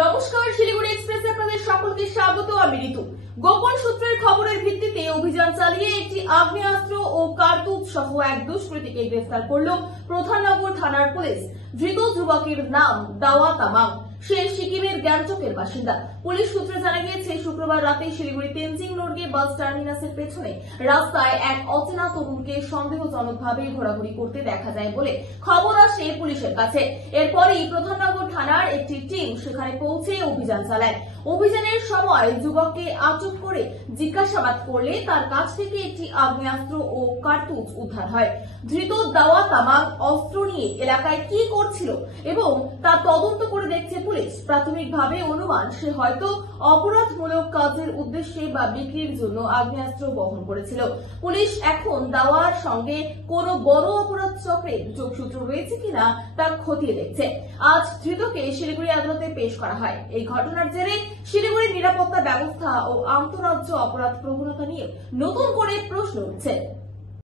নমস্কার, শিলিগুড়ি এক্সপ্রেসে আপনাদের সকলকে স্বাগত। আমি ঋতু। গোপন সূত্রের খবরের ভিত্তিতে অভিযান চালিয়ে একটি আগ্নেয়াস্ত্র ও কার্তুজ সহ এক দুষ্কৃতীকে গ্রেফতার করল প্রধাননগর থানার পুলিশ। ধৃত যুবকের নাম দাওয়া তামাং। সে সিকিমের গ্যাংটকের বাসিন্দা। পুলিশ সূত্রে জানা গিয়েছে, শুক্রবার রাতে শিলিগুড়ি তেনজিং রোডে বাস টার্মিনাসের পেছনে রাস্তায় এক অচেনা তরুণকে সন্দেহজনকভাবে ঘোরাঘুরি করতে দেখা যায় বলে খবর আসে পুলিশের কাছে। এরপরই প্রধাননগর থানার একটি টিম সেখানে পৌঁছে অভিযান চালায়। অভিযানের সময় যুবককে আটক করে জিজ্ঞাসাবাদ করলে তার কাছ থেকে একটি আগ্নেয়াস্ত্র ও কার্তুজ উদ্ধার হয়। ধৃত দাওয়া তামাং অস্ত্র নিয়ে এলাকায় কি করছিল এবং তা তদন্ত করে দেখছে পুলিশ। প্রাথমিকভাবে অনুমান সে হয়তো অপরাধমূলক কাজের উদ্দেশ্যে বা বিক্রির জন্য আগ্নেয়াস্ত্র বহন করেছিল। পুলিশ এখন দাওয়ার সঙ্গে কোনো বড় অপরাধ চক্রের যোগসূত্র রয়েছে কিনা তা খতিয়ে দেখছে। আজ ধৃতকে শিলিগুড়ি আদালতে পেশ করা হয়। এই ঘটনার জেরে শিলিগুড়ির নিরাপত্তা ব্যবস্থা ও আন্তঃরাজ্য অপরাধ প্রবণতা নিয়ে নতুন করে প্রশ্ন উঠছে।